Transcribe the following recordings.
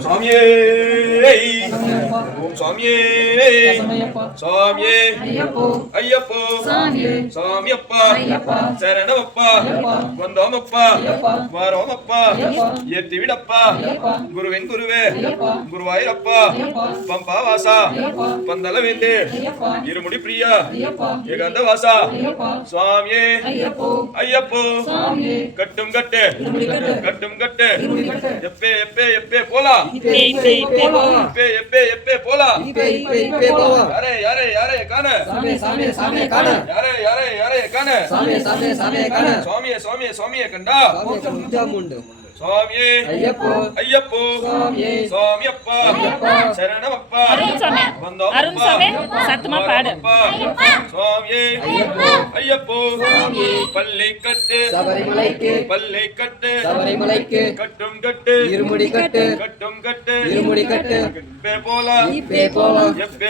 சுவாமியே ஓம் சுவாமியே சுவாமியே ஐயப்போ சுவாமியப்பா சரணமப்பா வந்தோமப்பா வாரோமப்பா ஏத்தி விடப்பா குருவின் குருவே குருவாயிரப்பா பம்பா வாசா பந்தல வேந்தே இருமுடி பிரியா ஏகாந்த வாசா சுவாமியே ஐயப்போ கட்டும் கட்டு கட்டும் கட்டு எப்பே எப்பே எப்பே போலாம் எப்பே எப்பே எப்பே போலாம் யாரே யாரே யாரே காண சாமி காண யாரே யாரே யாரே காண சாமி காண சுவாமியே சுவாமியே சுவாமியே கண்டா சுவாமியே ஐயப்போ ஐயப்போ சுவாமியப்பா சரணமப்பா வந்தோமப்பா சத்தமா பாடு சுவாமியே ஐயப்போ பல்லை கட்டு சபரிமலைக்கு பல்லை கட்டு சபரிமலைக்கு கட்டும் கட்டு இருமுடி கட்டு கட்டும் கட்டு இருமுடி கட்டு இப்பே போலாம் எப்பே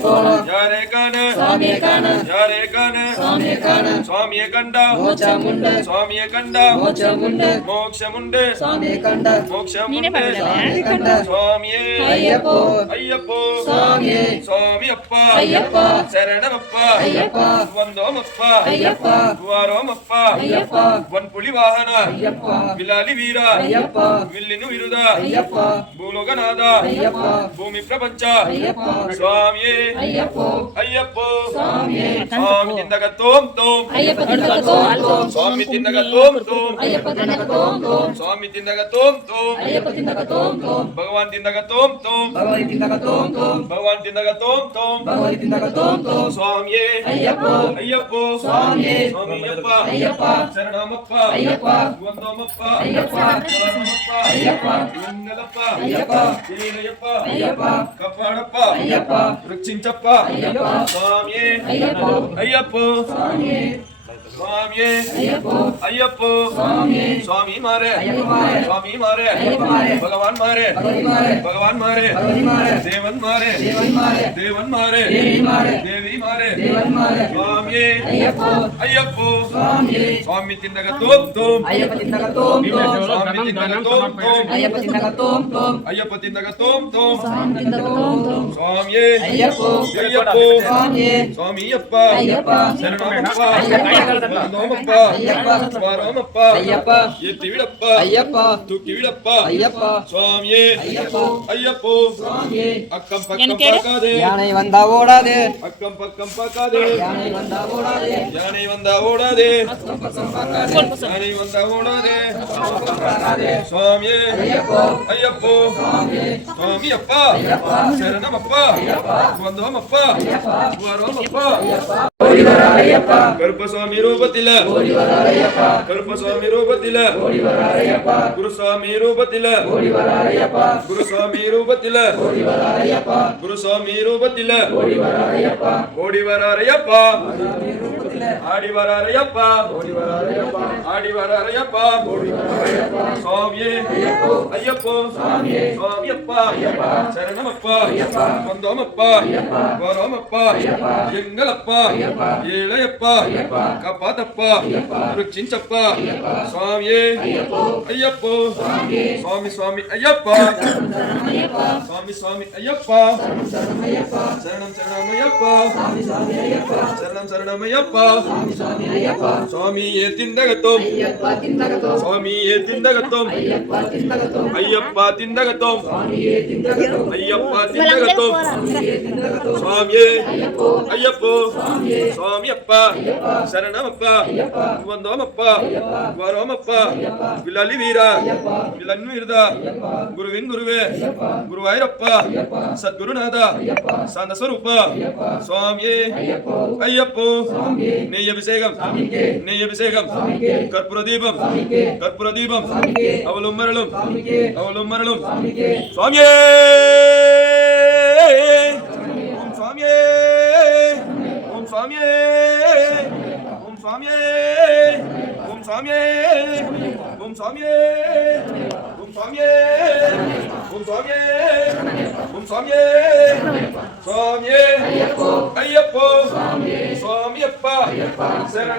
போலாம் யாரே காண சாமியே காண யாரே காண சாமியே காண சுவாமியே கண்டா மோட்சமுண்டு சுவாமியே கண்டா மோட்சமுண்டு மோட்சமுண்டு சுவாமியே கண்டா மோட்சமுண்டு சுவாமியே கண்டா சுவாமியே ஐயப்போ ஐயப்போ சுவாமியே சுவாமியப்பா ஐயப்பா சரணமப்பா ஐயப்பா வந்தோமப்பா ஐயப்பா வாரோமப்பா ஐயப்பா வன்புலி வாಹನ ஐயப்பா விலாலி வீர ஐயப்பா வில்லிನು ವಿರುದ ஐயப்பா ಭೂಲೋಕನಾಥ ஐயப்பா ಭೂಮಿ ಪ್ರಪಂಚ ஐயப்பா சுவாமியே ஐயப்போ ஐயப்போ சுவாமியே சுவாமி திண்டக தோம் தோம் ஐயப்ப திண்டக தோம் தோம் சுவாமி திண்டக தோம் தோம் ஐயப்ப திண்டக தோம் தோம் சுவாமி திண்டக தோம் தோம் ஐயப்ப திண்டக தோம் தோம் ಭಗವಾನ್ திண்டக தோம் தோம் ಭಗವಾನ್ திண்டக தோம் தோம் ಭಗವಾನ್ திண்டக தோம் தோம் ಭಗವಾನ್ திண்டக தோம் தோம் சுவாமியே ஐயப்போ ஐயப்போ சுவாமியே சுவாமியப்பா ஐயப்பா சரணமப்பா ஐயப்பா வந்தோமப்பா ஐயப்பா சரணமப்பா ஐயப்பா இன்னலப்பா ஐயப்பா சீலையப்பா ஐயப்பா கப்பாடப்பா ஐயப்பா ரட்சிಂಚப்பா ஐயப்பா சுவாமியே ஐயப்போ ஐயப்போ சுவாமியே சுவாமியே ஐயப்போ ஐயப்போ சுவாமியே சுவாமி மாரே சுவாமி மாரே பகவான் மாரே பகவான் மாரே தேவன் மாரே தேவன் மாரே தேவி மாரே சுவாமியே ஐயப்போ ஐயப்போ சுவாமியே சுவாமி திண்டக தோம் தோம் ஐயப்ப திண்டக தோம் தோம் சுவாமி திண்டக தோம் தோம் ஐயப்ப திண்டக தோம் தோம் ஐயப்ப திண்டக தோம் தோம் சுவாமி திண்டக தோம் தோம் சுவாமியே ஐயப்போ ஐயப்போ சுவாமியே சுவாமியப்பா ஐயப்பா சரணமப்பா வந்தோமப்பா ஐயப்பா வாரோமப்பா ஐயப்பா ஏத்தி விடப்பா ஐயப்பா தூக்கி விடப்பா ஐயப்பா சுவாமியே ஐயப்போ ஐயப்போ சுவாமியே அக்கம் பக்கம் பார்க்காதே யானை வந்தா ஓடாதே அக்கம் பக்கம் பார்க்காதே யானை வந்தா ஓடாதே யானை வந்தா ஓடாதே அக்கம் பக்கம் பார்க்காதே யானை வந்தா ஓடாதே சுவாமியே ஐயப்போ ஐயப்போ சுவாமியே சுவாமியப்பா ஐயப்பா சரணமப்பா ஐயப்பா வந்தோமப்பா ஐயப்பா வாரோமப்பா ஐயப்பா ஓடி வரா ஐயப்பா கருப்பசாமி ரூபத்தில ஓடி வரா ஐயப்பா கருப்பசாமி ரூபத்தில ஓடி வரா ஐயப்பா குருசாமி ரூபத்தில ஓடி வரா ஐயப்பா குருசாமி ரூபத்தில ஓடி வரா ஐயப்பா குருசாமி ரூபத்தில ஓடி வரா ஐயப்பா ஓடி வரா ஐயப்பா ஆடி வரா ஐயப்பா ஓடி வரா ஐயப்பா ஆடி வரா ஐயப்பா ஓடி வரா ஐயப்பா சுவாமியே ஐயப்போ ஐயப்போ சுவாமியே சுவாமியப்பா ஐயப்பா சரணமப்பா ஐயப்பா வந்தோமப்பா ஐயப்பா வாரோமப்பா ஐயப்பா எங்களப்பா ஐயப்பா ஏழையப்பா ஐயப்பா காப்பாத்தப்பா ஐயப்பா ரட்சிంచப்பா ஐயப்பா சுவாமியே ஐயப்போ ஐயப்போ சுவாமியே சுவாமி சுவாமி ஐயப்பா ஐயப்பா சுவாமி சுவாமி ஐயப்பா சரணம் ஐயப்பா சரணம் சரணம் ஐயப்பா சுவாமி சுவாமி ஐயப்பா சரணம் சரணம் ஐயப்பா சுவாமி சுவாமி ஐயப்பா சுவாமியே திண்டகத்தோம் ஐயப்பா திண்டகத்தோம் சுவாமியே திண்டகத்தோம் ஐயப்பா திண்டகத்தோம் ஐயப்பா திண்டகத்தோம் சுவாமியே திண்டகத்தோம் ஐயப்பா திண்டகத்தோம் சுவாமியே திண்டகத்தோம் சுவாமியே ஐயப்போ ஐயப்போ சுவாமியே சுவாமியப்பா சரணமப்பா வந்தோமப்பா வாரோமப்பா விலாலி வீர விலನ್ನು ವಿರುದ ಗುರುವಿನ್ ಗುರುವೇ ಗುರುವಾಯೂರಪ್ಪ ಸದ್ಗುರುನಾಥ ಶಾಂತ ಸ್ವರೂಪ ಸ್ವಾಮಿಯೇ ಅಯ್ಯಪ್ಪೋ ನೆಯ್ಯಭಿಷೇಕಂ ನೆಯ್ಯಭಿಷೇಕಂ ಕರ್ಪೂರ ದೀಪಂ ಕರ್ಪೂರ ದೀಪಂ ಅವಳು ಮರಳು ಸ್ವಾಮಿಯೇ ಓಂ ಸ್ವಾಮಿಯೇ ಓಂ ಸ್ವಾಮಿಯೇ ಓಂ ಸ್ವಾಮಿಯೇ ಓಂ ಸ್ವಾಮಿಯೇ ಓಂ ಸ್ವಾಮಿಯೇ ಓಂ ಸ್ವಾಮಿಯೇ ಓಂ ಸ್ವಾಮಿಯೇ ಓಂ ಸ್ವಾಮಿಯೇ ಸ್ವಾಮಿಯೇ ಅಯ್ಯಪ್ಪೋ ಸ್ವಾಮಿಯಪ್ಪ ಶರಣ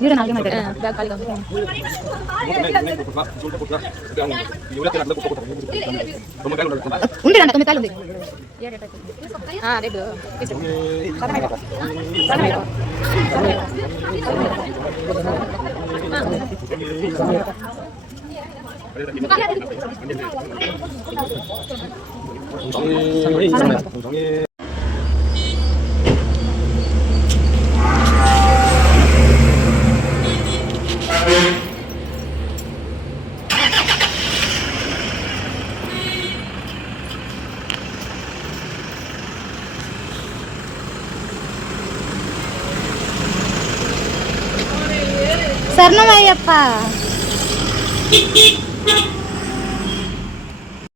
வீடு நாளைக்கு பேக் காலி ఉంది రండి 9 కాయలు ఉంది రేపు శరణమయ్యప్ప